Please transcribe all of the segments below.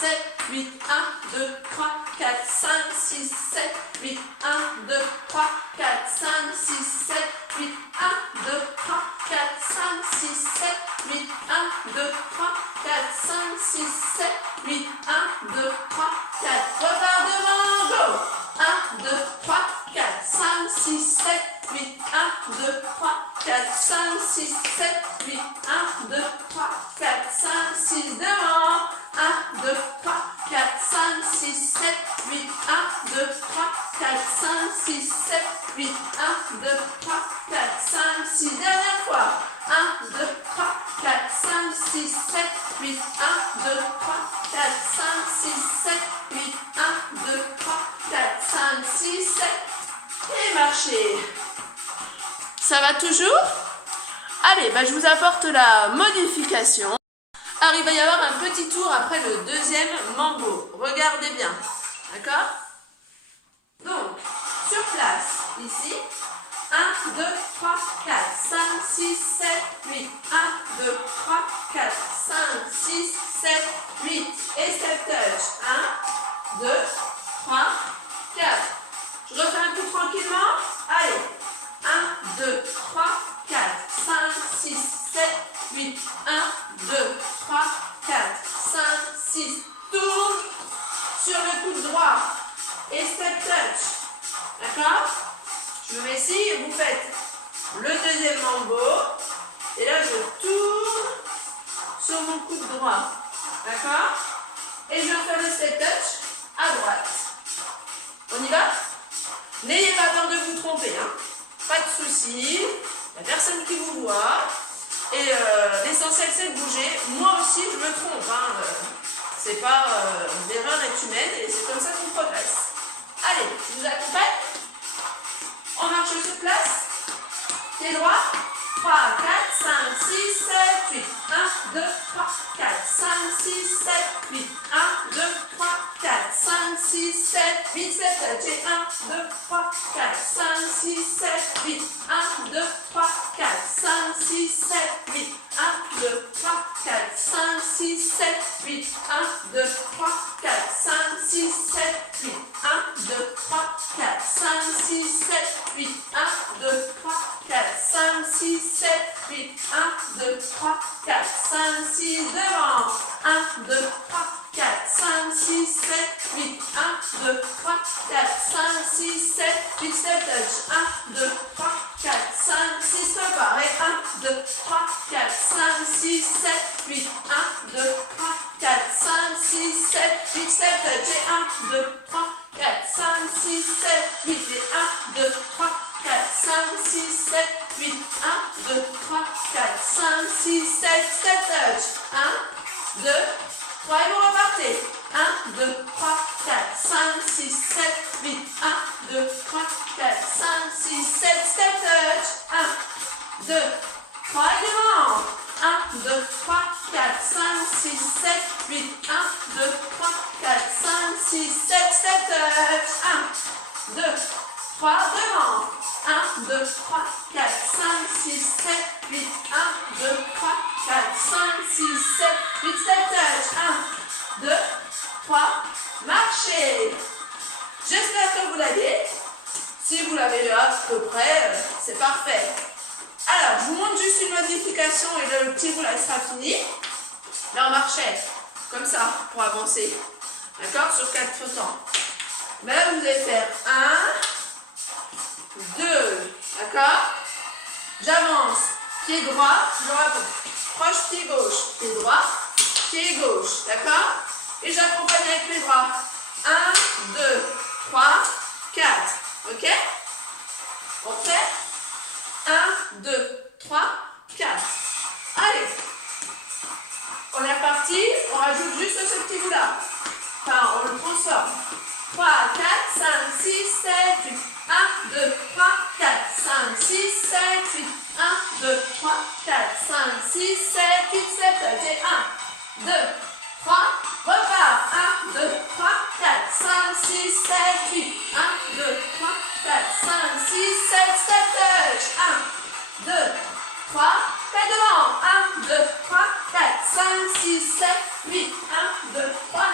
7, 8, 1, 2, 3, 4, 5, 6, 7, 8, 1, 2, 3, 4, 5, 6, 7, 8, 1, 2, 3, 4, 5, 6, 7, 8, 1, 2, 3, 4, 5, 6, 7, 8, 1, 2, 3, 4. Repart devant, go! 1, 2, 3, 4, 5, 6, 7, 8, 1, 2, 3, 4, 5, 6, 7, 8, 1, 2, 3, 4, 5, 6, devant. 1, 2, 3, 4, 5, 6, 7, 8, 1, 2, 3, 4, 5, 6, 7, 8, 1, 2, 3, 4, 5, 6, dernière fois. 1, 2, 3, 4, 5, 6, 7, 8, 1, 2, 3, 4, 5, 6, 7, 8, 1, 2, 3, 4, 5, 6, 7, et marchez. Ça va toujours? Allez, je vous apporte la modification. Alors, il va y avoir un petit tour après le deuxième mambo. Regardez bien. D'accord? Donc, sur place, ici. 1, 2, 3, 4, 5, 6, 7, 8. 1, 2, 3, 4, 5, 6, 7, 8. Et step touch. 1, 2, 3, 4. Je refais un coup tranquillement. Allez. 1, 2, 3, 4, 5, 6, 7, 8. 1, 2, 3, 4, 5, 6. Tourne sur le coude droit. Et step touch. D'accord? Je me mets ici et vous faites le deuxième mambo. Et là, je tourne sur mon coude droit. D'accord? Et je vais faire le step touch à droite. On y va? N'ayez pas peur de vous tromper. Hein? Pas de soucis. Il n'y a personne qui vous voit. Et l'essentiel, c'est de bouger. Moi aussi, je me trompe. Hein? C'est pas l'erreur est humaine et c'est comme ça qu'on progresse. Allez, je vous accompagne. On marche sur place. Pied droit. 3, 4, 5, 6, 7, 8. 1, 2, 3, 4, 5, 6, 7, 8. 1, 2, 3, 4, 5, 6, 7, 8, 7, et 1, 2, 3, 4, 5, 6, 7, 8. 1, 2, 3, 4, 5, 6, 7, 8. 1, 2, 3, 4, 5, 6, 7, 8. 1, 2, 3, 4, 5, 6, 7, 8. 1, 2, 3, 4, 5, 6, 7, 8. 1, 2, 3, 4, 5, 6, 7, 8. 1, 2, 3, 4, 5, 6, devant. 1, 2, 3, 4, 5, 6, 7, 8. 1, 2, 3, 4, 5, 6, 7, 8. Step touch. 1, 2, 3, 4, 5, 6. Repart. Et 1, 2, 3, 4, 5, 6, 7, 8. 1, 2, 3, 4, 5, 6, 7, 8. Step touch. Et 1, 2, 3, 4, 5, 6, 7, 8. Et 1, 2, 3, 4, 5, 6, 7, 8. 1, 2, 3, 4, 5, 6, 7. Step touch. 1, 2, 3 et vous repartez. 1, 2, 3, 4, 5, 6, 7, 8. 1, 2, 3, 4, 5, 6, 7. Step touch. 1, 2, 3 et devant. 1, 2, 3, 4, 5, 6, 7, 8. 1, 2, 3, 4, 5, 6, 7. Step touch. 1, 2, 3 devant. 1, 2, 3, 4, 5, 6, 7, 8. 1, 2, 3, 4, 5, 6, 7, 8. Step touch. 1, 2, 3. Marchez. J'espère que vous l'avez. Si vous l'avez là à peu près, c'est parfait. Alors, je vous montre juste une modification et le petit roulage sera fini. Là, on marchait comme ça pour avancer. D'accord? Sur 4 temps. Mais là, vous allez faire 1, 2. D'accord? J'avance. Pied droit, je rapproche. Proche, pied gauche. Pied droit, pied gauche. D'accord? Et j'accompagne avec les bras. 1, 2, 3, 4. Ok? On fait 1, 2, 3, 4. Allez. On est reparti. On rajoute juste ce petit bout-là. Enfin, on le transforme. 3, 4, 5, 6, 7, 8. 1, 2, 3, 4, 5, 6, 7, 8. 1, 2, 3, 4, 5, 6, 7, 8. 7, et 1, 2, 3. Repart. 1, 2, 3, 4, 5, 6, 7, 8. 1, 2, 3, 4, 5, 6, 7. Step touch. 1, 2, 3. Fais devant. 1, 2, 3, 4, 5, 6, 7, 8. 1, 2, 3,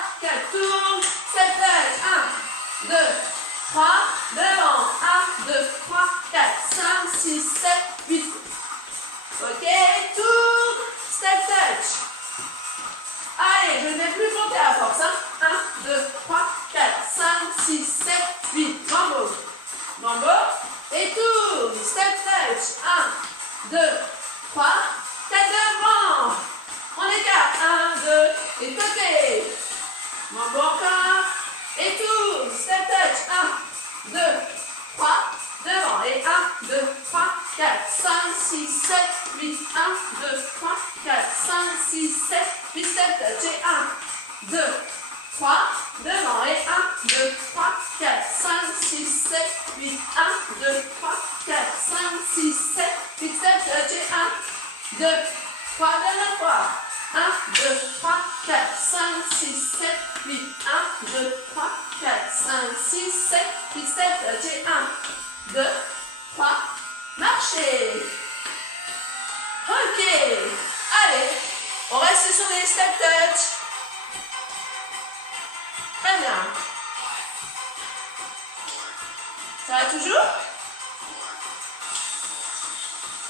3, devant. Et 1, 2, 3, 4, 5, 6, 7, 8. 1, 2, 3, 4, 5, 6, 7, 8, step touch. Et 1, 2, 3, dernière fois. 1, 2, 3, 4, 5, 6, 7, 8. 1, 2, 3, 4, 5, 6, 7, 8, step touch. Et 1, 2, 3, marchez. Ok. Allez, on reste sur les step touch. Très bien. Ça va toujours?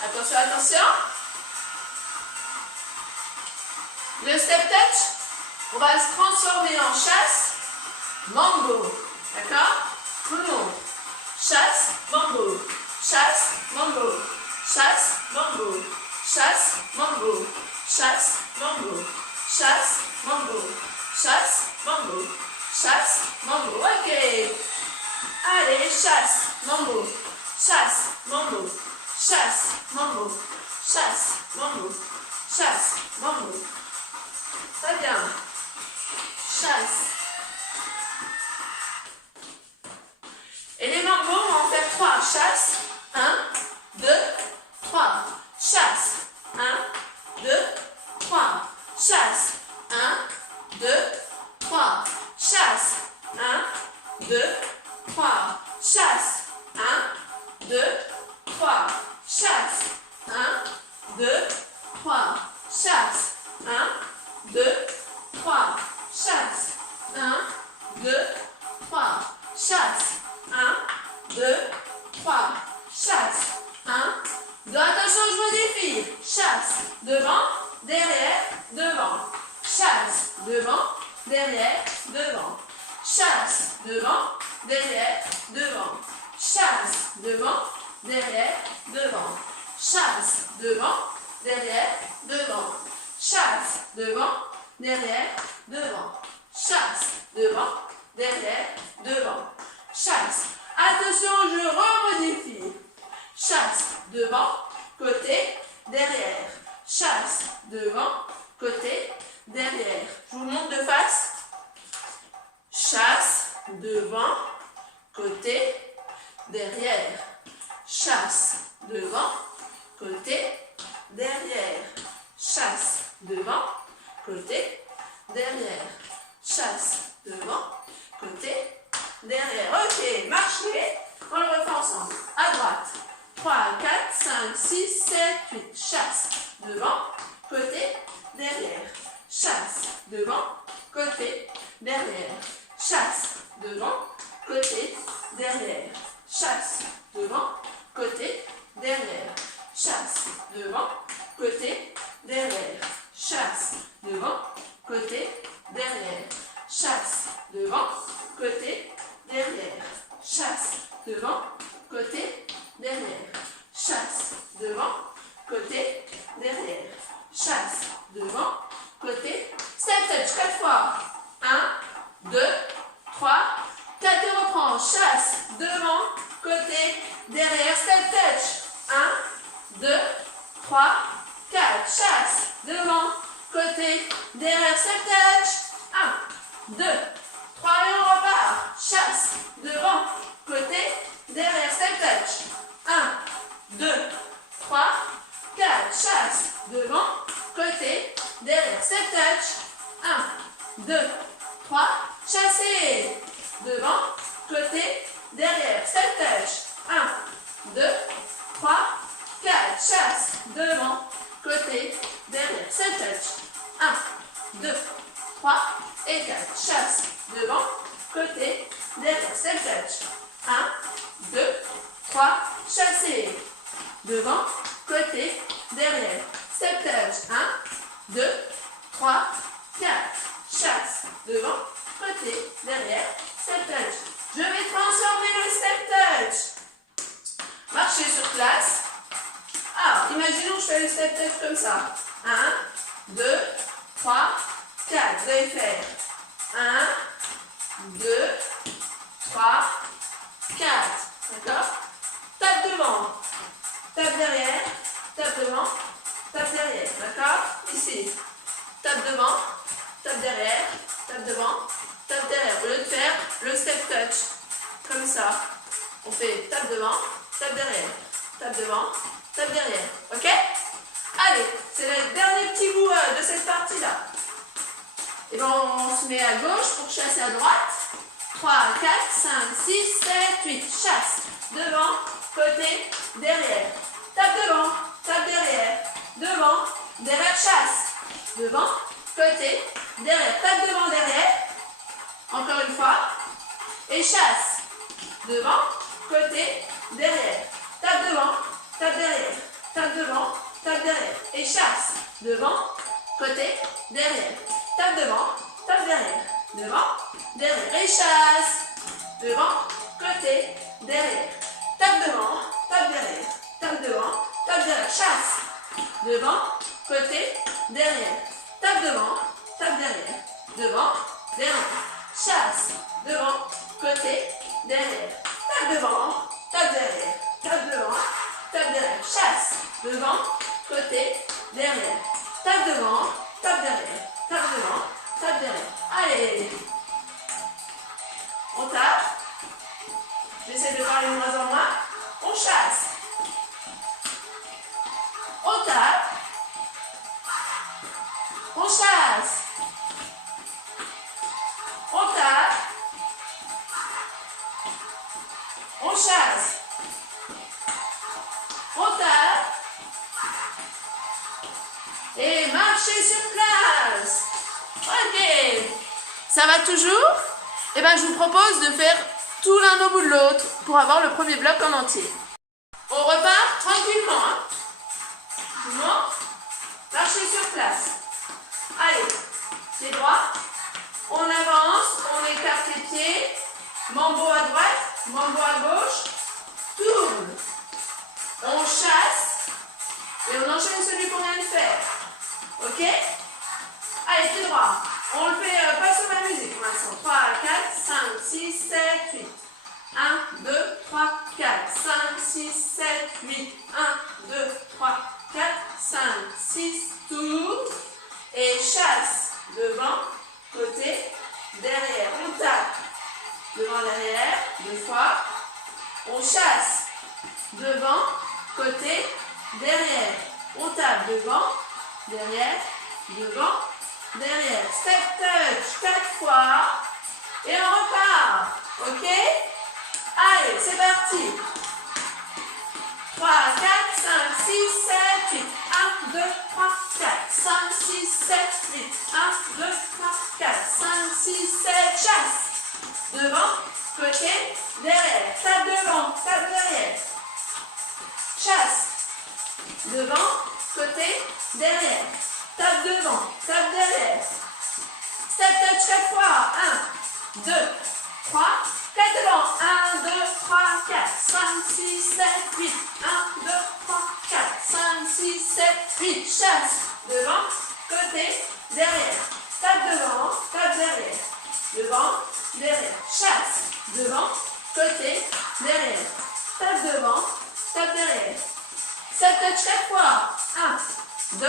Attention, attention. Le step touch, on va se transformer en chasse, mambo. D'accord? Tout le monde. Chasse, mambo. Chasse, mambo. Chasse, mambo. Chasse, mambo. Chasse, mambo. Chasse, mambo. Chasse, mambo. Chasse, mambo. Ok. Allez, chasse, mambo. Chasse, mambo. Chasse, mambo. Chasse, mambo. Chasse, mambo. Très bien. Chasse. Et les mambos, on va en faire 3. Chasse. 1, 2, 3. Chasse. 1, 2, 3. Chasse. 1, 2, 3. Chasse. 1, 2, 3. Chasse. 1, 2, 3. Chasse. 1, 2, 3. Chasse. 1, 2, 3. Chasse. 1, 2, 3. Chasse. 1, 2, 3. Chasse. 1, 2. Attention, je modifie. Chasse. Devant, derrière, devant. Chasse. Devant, derrière, devant. Chasse. Devant, derrière, devant. Chasse. Devant, derrière, devant. Chasse. Devant, derrière, devant. Chasse. Devant, derrière, devant. Chasse. Devant, derrière, devant. Chasse. Attention, je remodifie. Chasse. Devant, côté, derrière. Chasse. Devant, côté, derrière. Je vous montre de face. Chasse. Devant, côté, derrière. Chasse. Devant, côté, derrière. Chasse. Devant, côté, derrière. Chasse. Devant, côté, derrière. Ok, marchez. On le refait ensemble. À droite. 3, 4, 5, 6, 7, 8. Chasse. Devant, côté, derrière. Chasse. Devant, côté, derrière. Chasse. Devant, côté, derrière. Chasse. Devant, côté, derrière. Chasse. Devant, côté, derrière. Chasse. Devant, côté, derrière. Chasse. Devant, côté, derrière. Chasse. Devant, côté, derrière. Chasse. Devant, côté, derrière. Chasse. Devant, côté. Step touch 4 fois. 1, 2, 3, 4 et reprend. Chasse. Devant, côté, derrière. Step touch. 1, 2, 3, 4. Chasse. Devant, côté, derrière. Step touch. 1, 2, 3 et on repart. Chasse. Devant, côté, derrière. Step touch. 1, 2, 3, 4. Chasse. Devant, côté, derrière. Step touch. 1, 2, 3. Chassez. Devant, côté, derrière. Step touch. 1, 2, 3, 4. Chasse. Devant, côté, derrière. Step touch. 1, 2, 3 et 4. Chasse. Devant, côté, derrière. Step touch. 1, 2, 3. Chassez. Devant, côté, derrière. Step touch. 1, 2, 3, 4. Chasse. Devant, côté, derrière. Step touch. Je vais transformer le step touch. Marchez sur place. Alors, imaginons que je fais le step touch comme ça. 1, 2, 3, 4. Vous allez faire 1, 2, 3, 4. D'accord? Tape devant, tape derrière, tape devant, tape derrière. D'accord? Ici. Tape devant, tape derrière, tape devant, step touch. Comme ça. On fait tape devant, tape derrière. Tape devant, tape derrière. Ok? Allez, c'est le dernier petit bout de cette partie-là. Et bien, on se met à gauche pour chasser à droite. 3, 4, 5, 6, 7, 8. Chasse. Devant, côté, derrière. Tape devant, tape derrière. Devant, derrière, chasse. Devant, côté, derrière. Tape devant, derrière. Encore une fois. Et chasse. Devant, côté, derrière. Tape devant, tape derrière. Tape devant, tape derrière. Et chasse. Devant, côté, derrière. Tape devant, tape derrière. Devant, derrière. Et chasse. Devant, côté, derrière. Tape devant, tape derrière. Tape devant, tape derrière. Chasse. Devant, côté, derrière. Tape devant, tape derrière. Devant, derrière. Chasse. Devant, côté, derrière. Tape devant, tape derrière. Tape devant, tape derrière. Chasse. Devant, côté, derrière. Tape devant, tape derrière. Tape devant, tape derrière. Allez. On tape. J'essaie de parler de moins en moins. On chasse. On tape. On chasse. On tape. On chasse. On tape. Et marcher sur place. Ok. Ça va toujours? Eh bien, je vous propose de faire tout l'un au bout de l'autre pour avoir le premier bloc en entier. On repart tranquillement. Hein. Doucement. Marcher sur place. Allez. Pied droit. On avance. On écarte les pieds. Mambo à droite. Mambo à gauche. Tourne. On chasse. Et on enchaîne celui qu'on vient de faire. Ok? Allez, pied droit. On le fait pas sur la musique pour l'instant. 3, 4, 5, 6, 7, 8. 1, 2, 3, 4, 5, 6, 7, 8. 1, 2, 3, 4, 5, 6. Tourne. Et chasse. Devant, côté, derrière. On tape. Devant, derrière. 2 fois. On chasse. Devant, côté, derrière. On tape devant, derrière, devant, derrière. Step touch 4 fois. Et on repart. Ok? Allez, c'est parti. 3, 4, 5, 6, 7, 8. 1, 2, 3, 4, 5, 6, 7, 8. 1, 2, 3, 4, 5, 6, 7. Chasse. Devant, côté, derrière. Tape devant, tape derrière. Chasse. Devant, côté, derrière. Tape devant, tape derrière. Step touch 4 fois. 1, 2, 3, 4 devant. 1, 2, 3, 4, 5, 6, 7, 8. 1, 2, 3, 4, 5, 6, 7, 8. Chasse. Devant, côté, derrière. Tape devant, tape derrière. Devant, derrière. Chasse. Devant, côté, derrière. Tape devant, tape derrière. Step touch 4 fois. 1, 2,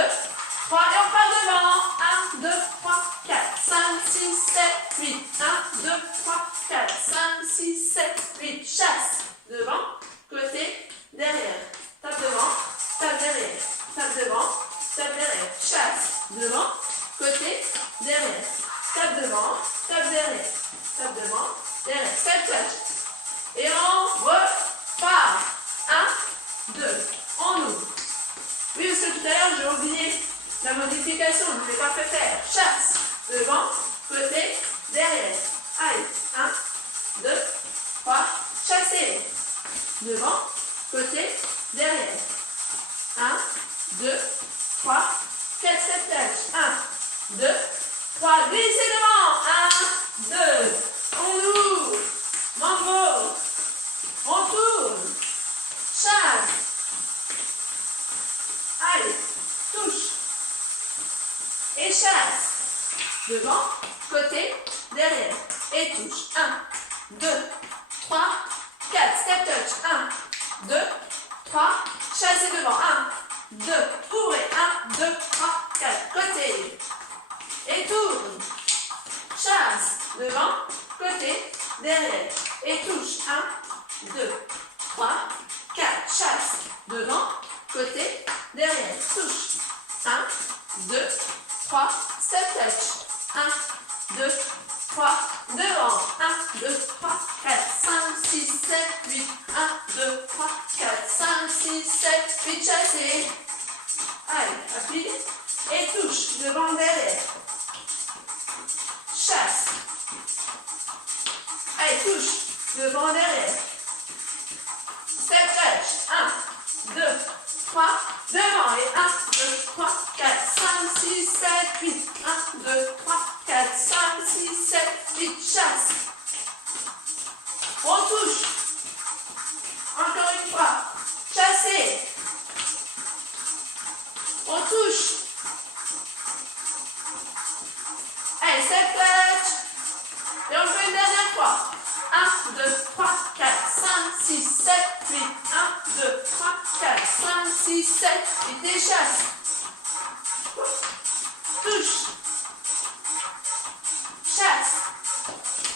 3. Et on part devant. 1, 2, 3, 4, 5, 6, 7, 8. 1, 2, 3, 4, 5, 6, 7, 8. Chasse. Devant, côté, derrière. Tape devant, tape derrière. Tape devant, tape derrière. Chasse. Devant, côté, derrière. Tape devant, tape derrière. Tape devant, derrière. Step touch. Et on repart. 1, 2. On ouvre. Oui, parce que tout à l'heure, j'ai oublié la modification. Je ne l'ai pas fait faire. Chasse. Devant, côté, derrière. Allez. 1, 2, 3. Chassez. Devant, côté, derrière. 1, 2, 3, 4. Step touch. 1, 2, 3. Glissez devant. 1, 2. On ouvre. Mambo. On tourne. Chasse. Allez, touche. Et chasse. Devant, côté, derrière. Et touche. 1, 2, 3, 4. Step touch. 1, 2, 3. Chassez devant. 1, 2. Ouvrez. 1, 2, 3, 4. Côté. Et tourne. Chasse. Devant, côté, derrière. Et touche. 1, 2, 3, 4. Chasse. Devant, côté, derrière. Touche. 1, 2, 3. Step touch. 1, 2, 3. Devant. 1, 2, 3, 4, 5, 6, 7, 8. 1, 2, 3, 4, 5, 6, 7, 8. Chassez. Allez, appuie. Et touche. Devant, derrière. Chasse. Allez, touche. Devant, derrière. Step touch. 1, 2, 3. Devant. Et 1, 2, 3, 4, 5, 6, 7, 8. 1, 2, 3, 4, 5, 6, 7, 8. Chasse. On touche. Encore une fois. Chassez. On touche. Allez, step touch. Et on fait une dernière fois. 1, 2, 3, 4, 5, 6, 7, 8. 1, 2, 3, 4, 5, 6, 7, 8. Et chasse. Touche. Chasse.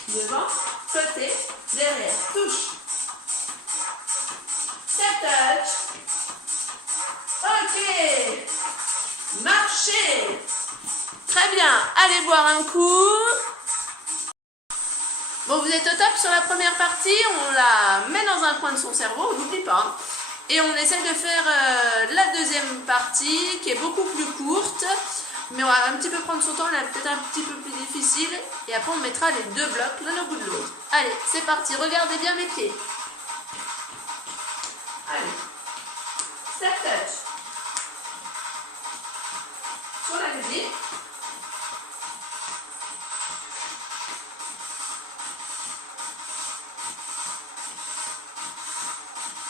Devant, côté, derrière. Touche. Step touch. Ok. Marchez. Très bien. Allez boire un coup. Bon, vous êtes au top sur la première partie. On la met dans un coin de son cerveau, on n'oublie pas. Et on essaie de faire la deuxième partie qui est beaucoup plus courte. Mais on va un petit peu prendre son temps, elle est peut-être un petit peu plus difficile. Et après, on mettra les deux blocs l'un au bout de l'autre. Allez, c'est parti. Regardez bien mes pieds. Allez. Step touch. Sur la musique.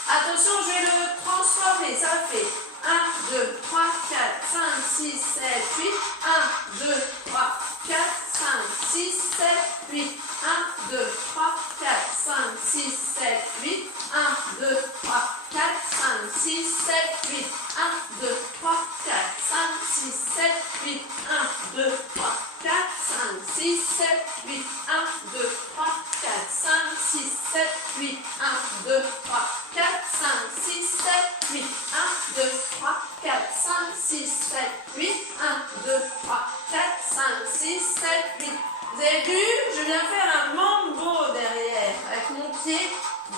Attention, je vais le transformer. Ça fait 1, 2, 3, 4, 5, 6, 7, 8. 1, 2, 3, 4, 5, 6, 7, 8. 1, 2, 3, 4, 5, 6, 7, 8. 1, 2, 3, 4, 5, 6, 7, 8. 1, 2, 3, 4, 5, 6, 7, 8. 1, 2, 3, 4, 5, 6, 7, 8. 1, 2, 3, 4, 5, 6, 7, 8. 1, 2, 3, 4, 5, 6, 7, 8. 1, 2, 3, 4, 5, 6, 7, 8. 1, 2, 3, 4, 5, 6, 7, 8. Vous avez vu, je viens faire un mambo derrière avec mon pied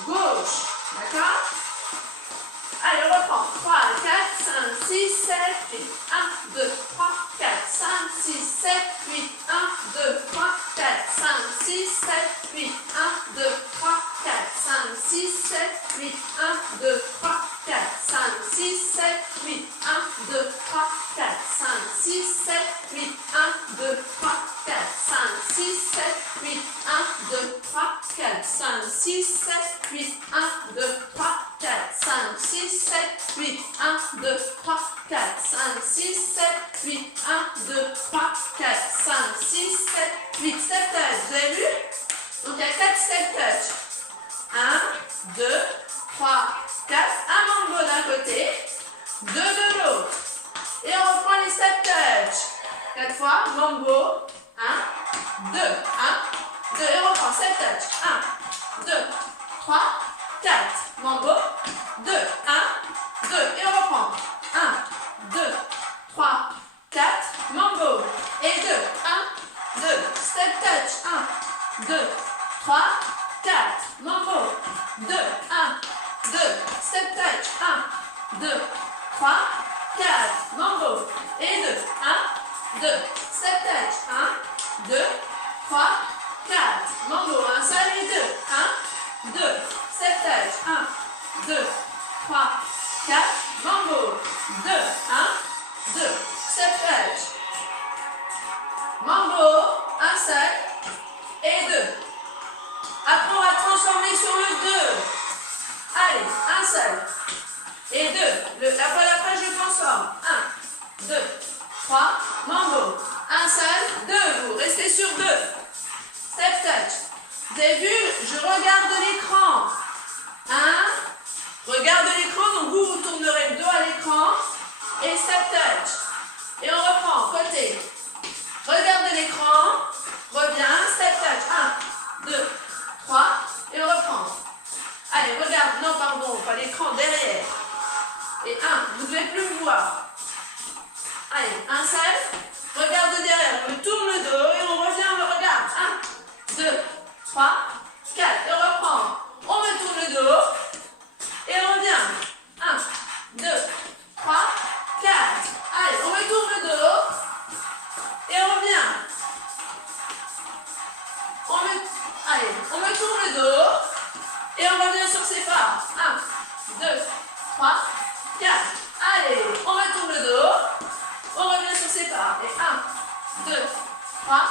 gauche. D'accord? Allez, on reprend. 3, 4, 5, 6, 7, 8. 1, 2, 3, 4, 5, 6, 7, 8. 1, 2, 3, 4, 5, 6, 7, 8. 1, 2, 3, 4, 5, 6, 7, 8. 1, 2, 3, 4, 5, 6, 7, 8. 1, 2, 3, 4, 5, 6, 7, 8. 1, 2, 3, 4, 5, 6, 7, 8. 1, 2, 3, 4, 5, 6, 7, 8. 1, 2, 3, 4, 5, 6, 7, 8. 1, 2, 3, 4, 5, 6, 7, 8. 1, 2, 3, 4, 5, 6, 7, 8. Step touch. Vous avez vu? Donc il y a 4 step touch. 1, 2, 3, 4. Un mambo d'un côté, 2 de l'autre. Et on reprend les step touch. 4 fois, mambo. 1, 2, 1, 2. Et on reprend step touch. 1, 2, 3, 4. Mambo. 2, 1, 2. Et on reprend. 1, 2, 3, 4. Mambo. Et 2, 1, 2. Step touch. 1, 2, 3, 4. Mambo. 2, 1, 2. Step touch. 1, 2, 3, 4. Mambo. Et 2, 1, 2. Step touch. 1, 2, 3, 4. Mambo. Un seul et 2. 1, 2. Step touch. 1, 2, 3, 4. Mambo. 2, 1, 2. Step touch. Mambo. Un seul et 2. Après, on va transformer sur le 2. Allez, un seul et 2. La fois d'après, je transforme. 1, 2, 3. Mambo. Un seul, 2. Vous restez sur 2. Step touch. Vous avez vu, je regarde l'écran. Regarde l'écran, donc vous tournerez le dos à l'écran. Et step touch. Et on reprend, côté. Regarde l'écran. Reviens, step touch. 1, 2, 3. vous ne devez plus me voir. Allez, un seul. Regarde derrière, on me tourne le dos et on revient, on me regarde. 1, 2, 3, 4. Et on reprend. On me tourne le dos et on revient. 1, 2, 3, 4. Allez, on me tourne le dos et on revient. Allez, on me tourne le dos et on revient sur ses pas. 1, 2, 3, 4. Allez, on me tourne le dos. On revient sur ses pas. Et 1, 2, 3,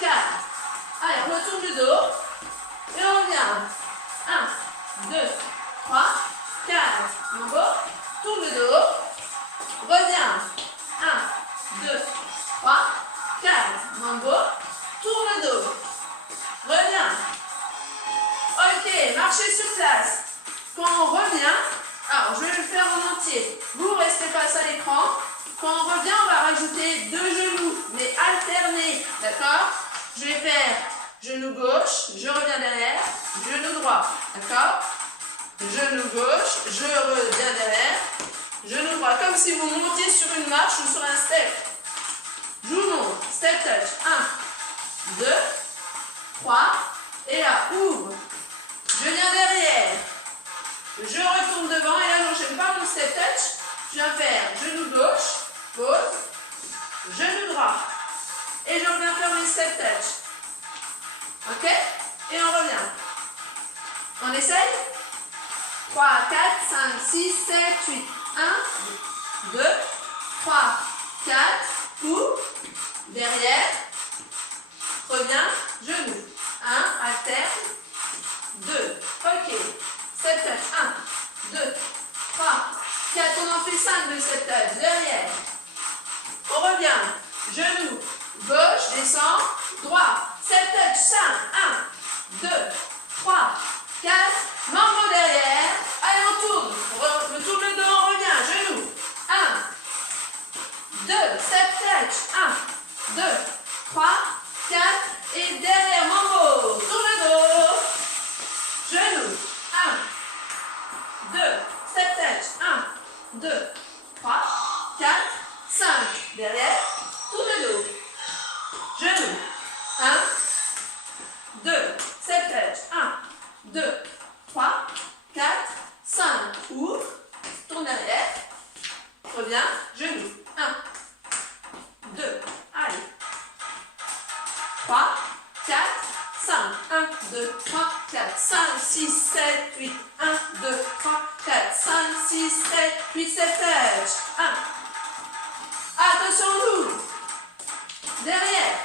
4. Allez, on retourne le dos. Et on revient. 1, 2, 3, 4. Mambo. Tourne le dos. Reviens. 1, 2, 3, 4. Mambo. Tourne le dos. Reviens. Ok, marchez sur place. Quand on revient, alors je vais le faire en entier. Vous restez face à l'écran. Quand on revient, on va rajouter 2 genoux, mais alternés, d'accord? Je vais faire genou gauche, je reviens derrière, genou droit, d'accord? Genou gauche, je reviens derrière, genou droit, comme si vous montiez sur une marche ou sur un step. Je vous montre, step touch, 1, 2, 3, et là, ouvre, je viens derrière, je retourne devant, et là, je n'enchaîne pas mon step touch, je viens faire genou gauche, pause, genou droit. Et je reviens faire mes step touch. Ok? Et on revient. On essaye? 3, 4, 5, 6, 7, 8. 1, 2, 3, 4. Coup. Derrière. Reviens. Genou. 1, alterne. 2. Ok. Step touch. 1, 2, 3, 4. On en fait 5 de step touch. Derrière. On revient. Genou. Gauche. Descend. Droit. Step touch. 5. 1, 2, 3, 4. Mambo derrière. Allez, on tourne. On tourne le dos. On revient. Genou. 1, 2. Step touch. 1, 2, 3, 4. Et derrière. Mambo. Tourne le dos. Genou. 1, 2. Step touch. 1, 2, 3, 4, 5. Derrière. Tourne le dos. Genou. 1, 2. Step touch. 1, 2, 3, 4, 5. Ouvre. Tourne derrière. Reviens. Genou. 1, 2. Allez. 3, 4, 5. 1, 2, 3, 4, 5, 6, 7, 8. 1, 2, 3, 4, 5, 6, 7, 8. Step touch. 1. Attention, on ouvre. Derrière.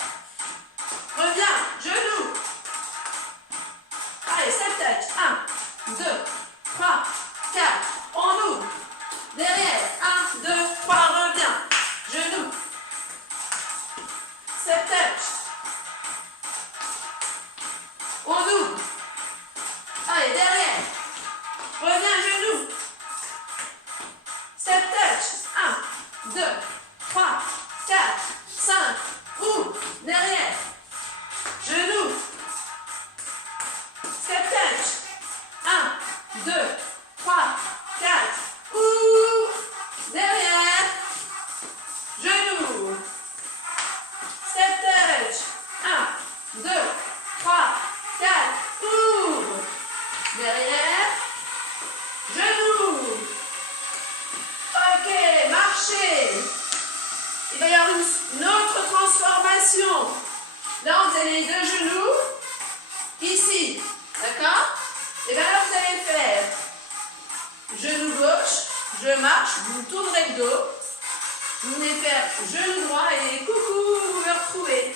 Reviens. Genou. Allez, step touch. 1, 2, 3, 4. On ouvre. Derrière. 1, 2, 3. Reviens. Genou. Step touch. On ouvre. Allez, derrière. Reviens, genou. Step touch. 1, 2, 3, 4, 5. Ouvre. Derrière. Genou. Step touch. 1, 2, 3, 4. Ouvre. Derrière. Genou. Step touch. 1, 2, 3, 4. Ouvre. Derrière. Genou. Ok, marchez. Il va y avoir une autre transformation. Là, vous avez les 2 genoux. Ici. D'accord? Et bien là, vous allez faire genou gauche. Je marche. Vous tournerez le dos. Vous venez faire genou droit et coucou, vous me retrouvez.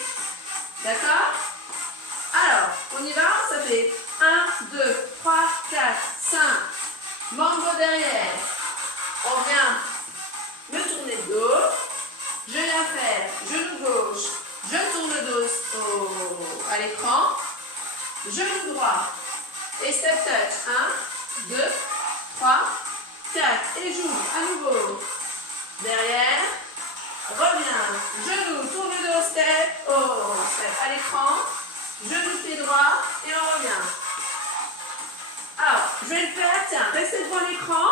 D'accord? Alors, on y va. Ça fait 1, 2, 3, 4, 5. Mambo derrière. On vient me tourner le dos. Je viens faire genou gauche. Je tourne le dos à l'écran. Genou droit. Et step touch. 1, 2, 3, 4. Et joue à nouveau. Derrière. Reviens. Genou. Tourne le dos. Step. Step à l'écran. Genou pied droit. Et on revient. Alors, je vais le faire. Tiens, restez devant l'écran.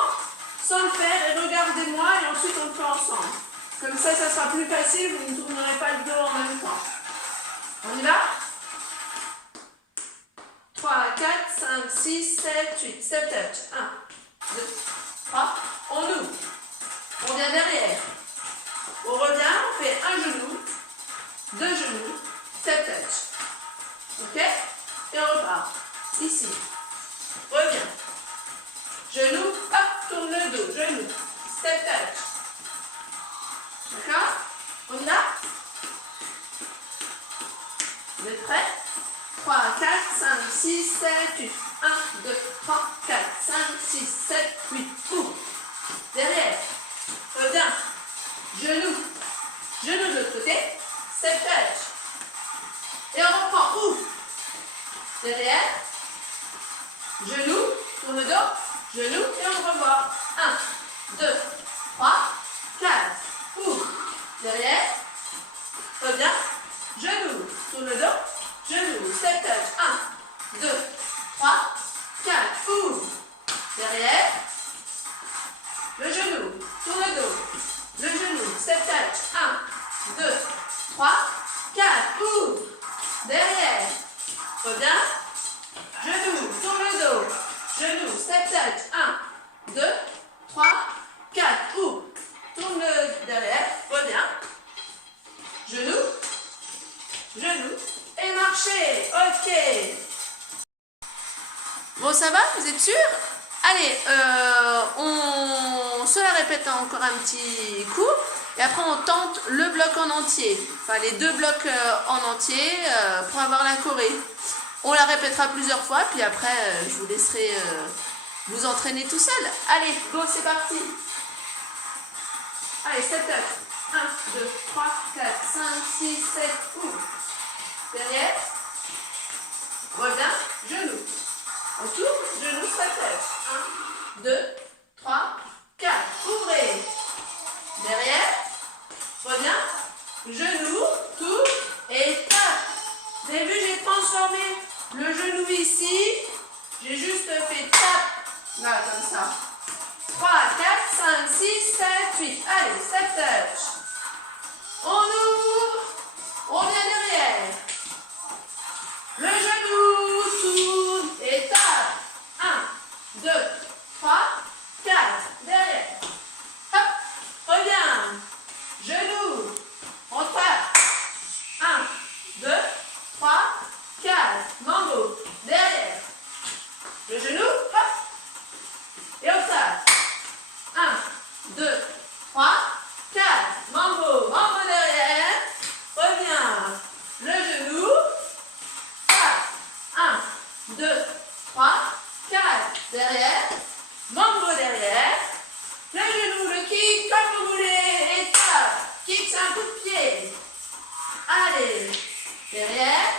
sans le faire et regardez-moi et ensuite on le fait ensemble. Comme ça sera plus facile, vous ne tournerez pas le dos en même temps. On y va? 3, 4, 5, 6, 7, 8. Step touch. 1, 2, 3. On ouvre. On vient derrière. On revient, on fait un genou, deux genoux, step touch. Ok? Et on repart. Ici. Reviens. Genou, hop, tourne le dos. Genou. Step touch. D'accord? On y va? Vous êtes prêts? 3, 4, 5, 6, 7, 8. 1, 2, 3, 4, 5, 6, 7, 8. Ouvre. Derrière. Reviens. Genou. Genou de l'autre côté. Step touch. Et on reprend. Ouvre. Derrière. Genou. Tourne le dos. Genou. Et on revoit. 1, 2, 3, 4. Ouvre. Derrière. Reviens. Genou. Tourne le dos. Genou. Step touch. 1, 2, 3, 4. Ouvre. Derrière. Le genou. Tourne le dos. Le genou. Step touch. 1, 2, 3, 4. Ouvre. Derrière. Reviens. Genou. Tourne le dos. Genou. Step touch. 1, 2, 3, 4. Ouvre. Tourne le derrière. Reviens. Genou. Genou. Et marchez. Ok. Bon, ça va? Vous êtes sûrs? Allez, on se la répète encore un petit coup. Et après, on tente le bloc en entier. Enfin, les deux blocs en entier pour avoir la choré. On la répétera plusieurs fois. Puis après, je vous laisserai vous entraîner tout seul. Allez, go, c'est parti. Allez, step touch. 1, 2, 3, 4, 5, 6, 7. Ouvre. Derrière. Reviens. Genou. On tourne. Genou, step touch. 1, 2, 3, 4. Ouvrez. Derrière. Reviens. Genou. Tourne. Et tape. Vous avez vu, j'ai transformé le genou ici. J'ai juste fait tape. Là, comme ça. 3, 4, 5, 6, 7, 8. Allez, step touch. On ouvre. On vient derrière. Le genou tourne et tape. 1, 2, 3, 4. Derrière. Hop. Reviens. Genou. On tape. 1, 2, 3, 4. Mambo. Derrière. Le genou. Hop. Et on tape. 1, 2, 3, 4. Mambo. Mambo derrière. Reviens. Le genou. Tape. 1, 2, 3, 4. Derrière. Mambo derrière. Le genou, le kick comme vous voulez. Et tape. Kick, c'est un coup de pied. Allez. Derrière.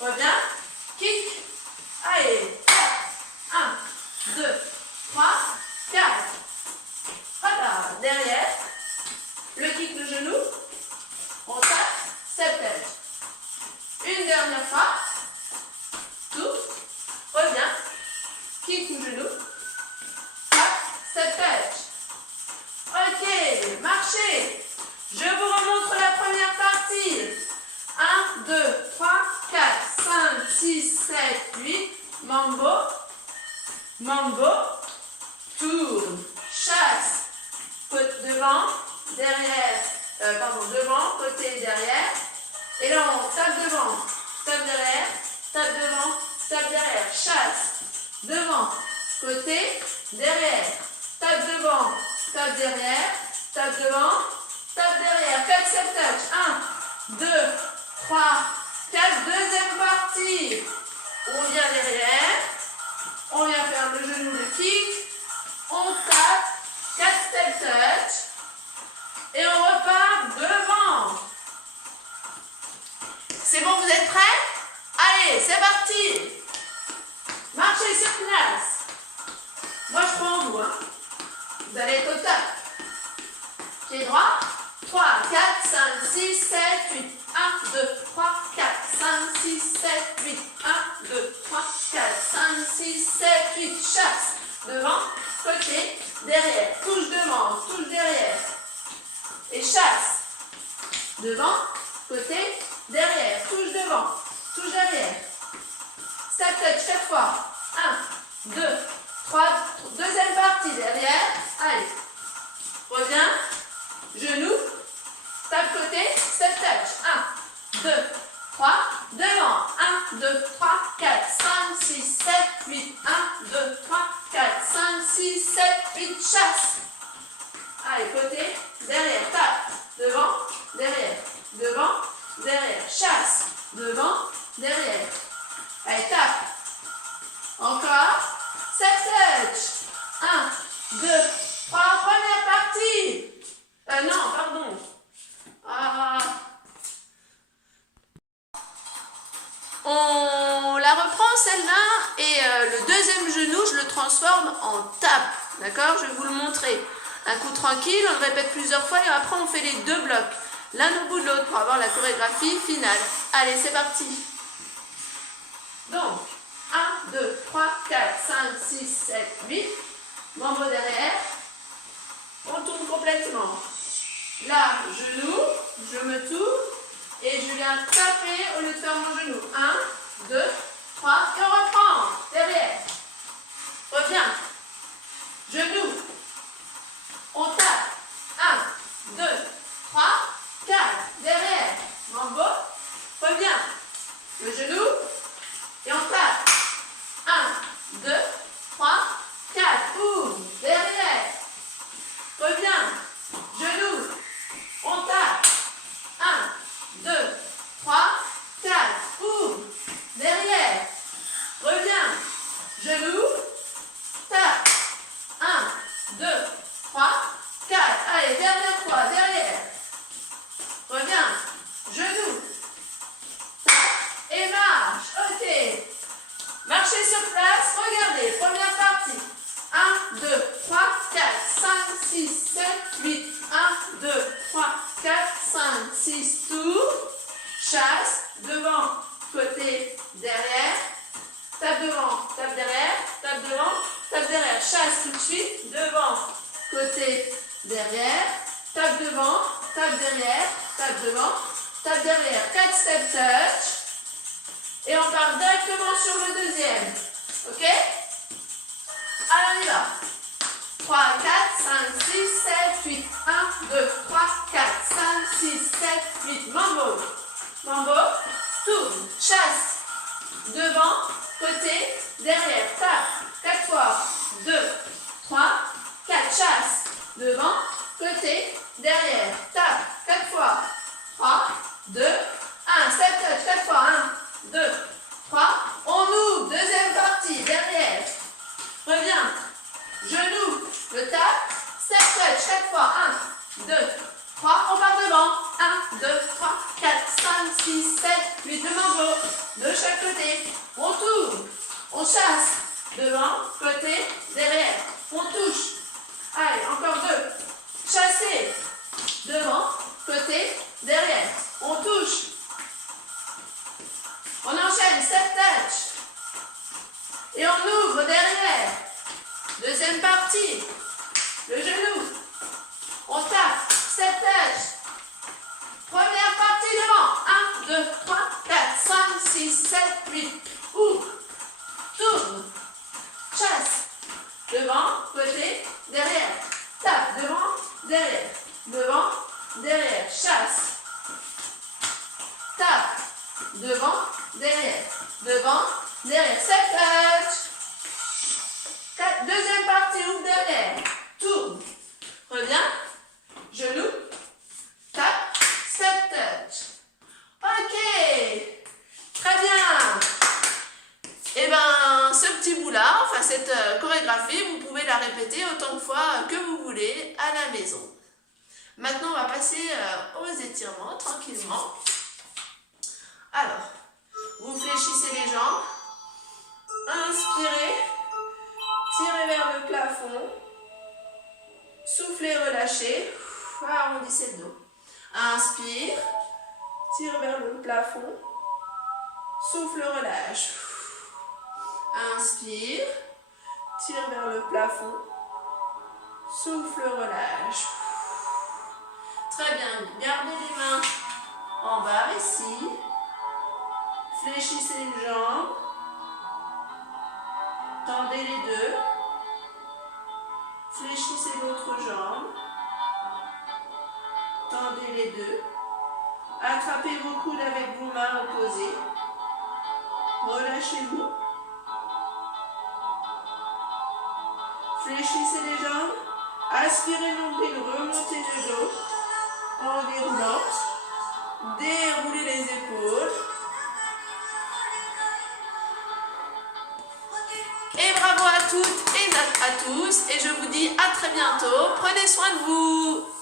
Reviens. Kick. Allez. Tape. 1, 2, 3, 4. Voilà. Derrière. Le kick de genou. On tape. Step touch. Une dernière fois. Tout. Reviens. Kick ou genou. Tape. Step touch. Ok. Marchez. Je vous remontre la première partie. 1, 2, 3, 4, 5, 6, 7, 8. Mambo. Mambo. Tourne. Chasse. Côté devant. Derrière. Devant. Côté derrière. Et là, on tape devant. Tape derrière. Tape devant. Tape derrière. Chasse. Devant. Côté. Derrière. Tape devant. Tape derrière. Tape devant. Tape derrière. 4 step touch. 1, 2, 3, 4. Deuxième partie. On vient derrière. On vient faire le genou, le kick. On tape. 4 step touch. Et on repart devant. C'est bon, vous êtes prêts? Allez, c'est parti. Marchez sur place. Moi, je prends en vous. Hein. Vous allez être au top. Pied droit. 3, 4, 5, 6, 7, 8. 1, 2, 3, 4, 5, 6, 7, 8. 1, 2, 3, 4, 5, 6, 7, 8. Chasse. Devant, côté, derrière. Step touch, 4 fois. 1, 2, 3. Deuxième partie, derrière. Allez. Reviens. Genou. Tape côté. Step touch. 1, 2, 3. Devant. 1, 2, 3, 4, 5, 6, 7, 8. 1, 2, 3, 4, 5, 6, 7, 8. Chasse. Allez, côté. Derrière. Tape. Devant. Derrière. Devant. Derrière. Chasse. Devant. Derrière. Allez, tape. Encore. Step touch. 1, 2, 3. Première partie. Non, pardon. On la reprend celle-là et le deuxième genou, je le transforme en tape. D'accord? Je vais vous le montrer. Un coup tranquille, on le répète plusieurs fois et après on fait les deux blocs. L'un au bout de l'autre pour avoir la chorégraphie finale. Allez, c'est parti. Donc, 1, 2, 3, 4, 5, 6, 7, 8. Membre derrière. On tourne complètement. Là, genou, je me tourne et je viens taper au lieu de faire mon genou. 1, 2, 3 et on reprend. Derrière. Reviens. Genou. On tape. 1, 2, 3, 4. Derrière. Mambo. Reviens. Le genou. Et on tape. 1, 2, 3, 4. Ouvre. Derrière. Reviens. Genou. On tape. 1, 2, 3, 4. Ouvre. Derrière. Reviens. Genou. Tape. 1, 2, 3, 4. Allez, dernière fois. Derrière. Reviens. Genou. Tape. Et marche. Ok. Marchez sur place. Regardez. Première partie. 1, 2, 3, 4, 5, 6, 7, 8. 1, 2, 3, 4, 5, 6. Tour. Chasse. Devant. Côté. Derrière. Tape devant. Tape derrière. Tape devant. Tape derrière. Chasse tout de suite. Devant. Côté. Derrière. Tape devant. Tape derrière. Tape devant. Tape derrière. 4 step touch. Et on part directement sur le deuxième. Ok? Allez, on y va. 3, 4, 5, 6, 7, 8. 1, 2, 3, 4, 5, 6, 7, 8. Mambo. Mambo. Tourne. Chasse. Devant. Côté. Derrière. Tape. 4 fois. 2, 3, 4. Chasse. Devant. Côté. Derrière. Tape. 4 fois. 3, 2, 1. Step touch. 4 fois. 1, 2, 3. On ouvre. Deuxième partie. Derrière. Reviens. Genou. Le tape. Step touch. 4 fois. 1, 2, 3. On part devant. 1, 2, 3, 4, 5, 6, 7, 8. Le mambo. De chaque côté. On tourne. On chasse. Devant. Côté. Derrière. On touche. Allez, encore 2. Chasser. Devant. Côté. Derrière. On touche. On enchaîne. Step touch. Et on ouvre derrière. Deuxième partie. Le genou. On tape. Step touch. Première partie devant. 1, 2, 3, 4, 5, 6, 7, 8. Ouvre. Tourne. Chasse. Devant. Côté. Derrière. Tape. Devant. Derrière. Devant. Derrière. Chasse. Tape. Devant. Derrière. Devant. Derrière. Step touch. Deuxième partie, ouvre derrière. Tourne. Reviens. Genou. Tape. Step touch. Ok. Très bien. Et bien, ce petit bout-là, enfin cette chorégraphie, vous pouvez la répéter autant de fois que vous voulez à la maison. Maintenant, on va passer aux étirements tranquillement. Alors, vous fléchissez les jambes. Inspirez. Tirez vers le plafond. Soufflez, relâchez. Arrondissez le dos. Inspire. Tire vers le plafond. Souffle, relâche. Inspire. Tire vers le plafond. Souffle, relâche. Très bien. Gardez les mains en bas ici. Fléchissez une jambe. Tendez les deux. Fléchissez l'autre jambe. Tendez les deux. Attrapez vos coudes avec vos mains opposées. Relâchez-vous. Fléchissez les jambes. Aspirez nombril, remontez le dos. Environnante. Déroulez les épaules. Et bravo à toutes et à tous. Et je vous dis à très bientôt. Prenez soin de vous.